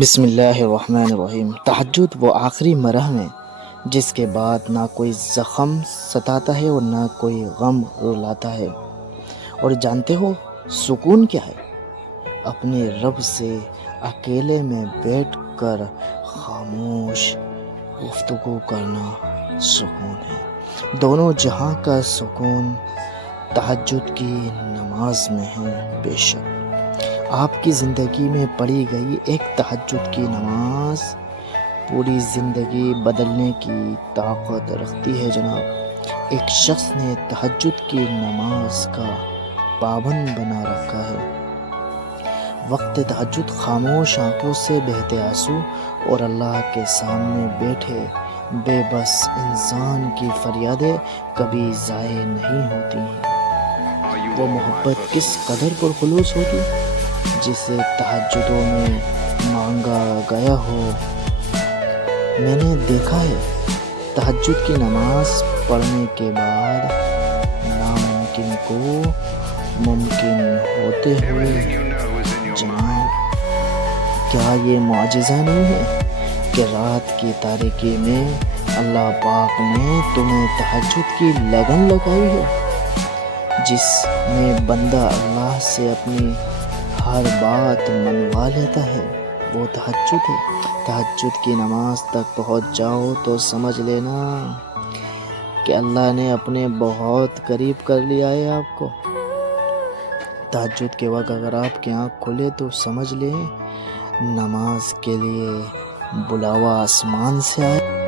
بسم اللہ الرحمن الرحیم۔ تہجد وہ آخری مرحلہ ہے جس کے بعد نہ کوئی زخم ستاتا ہے اور نہ کوئی غم رلاتا ہے۔ اور جانتے ہو سکون کیا ہے؟ اپنے رب سے اکیلے میں بیٹھ کر خاموش گفتگو کرنا سکون ہے۔ دونوں جہاں کا سکون تہجد کی نماز میں ہے۔ بے شک آپ کی زندگی میں پڑھی گئی ایک تہجد کی نماز پوری زندگی بدلنے کی طاقت رکھتی ہے جناب۔ ایک شخص نے تہجد کی نماز کا پابند بنا رکھا ہے۔ وقت تہجد خاموش آنکھوں سے بہتے آنسو اور اللہ کے سامنے بیٹھے بے بس انسان کی فریادیں کبھی ضائع نہیں ہوتی ہیں۔ وہ محبت کس قدر پرخلوص ہوتی جسے تہجدوں میں مانگا گیا ہو۔ میں نے دیکھا ہے تہجد کی نماز پڑھنے کے بعد ناممکن کو ممکن ہوتے ہوئے جناب، کیا یہ معجزہ نہیں ہے کہ رات کی تاریکی میں اللہ پاک نے تمہیں تہجد کی لگن لگائی ہے؟ جس میں بندہ اللہ سے اپنی ہر بات منوا لیتا ہے وہ تہجد ہے۔ تہجد کی نماز تک پہنچ جاؤ تو سمجھ لینا کہ اللہ نے اپنے بہت قریب کر لیا ہے آپ کو۔ تہجد کے وقت اگر آپ کی آنکھ کھلے تو سمجھ لیں نماز کے لیے بلاوا آسمان سے آئے۔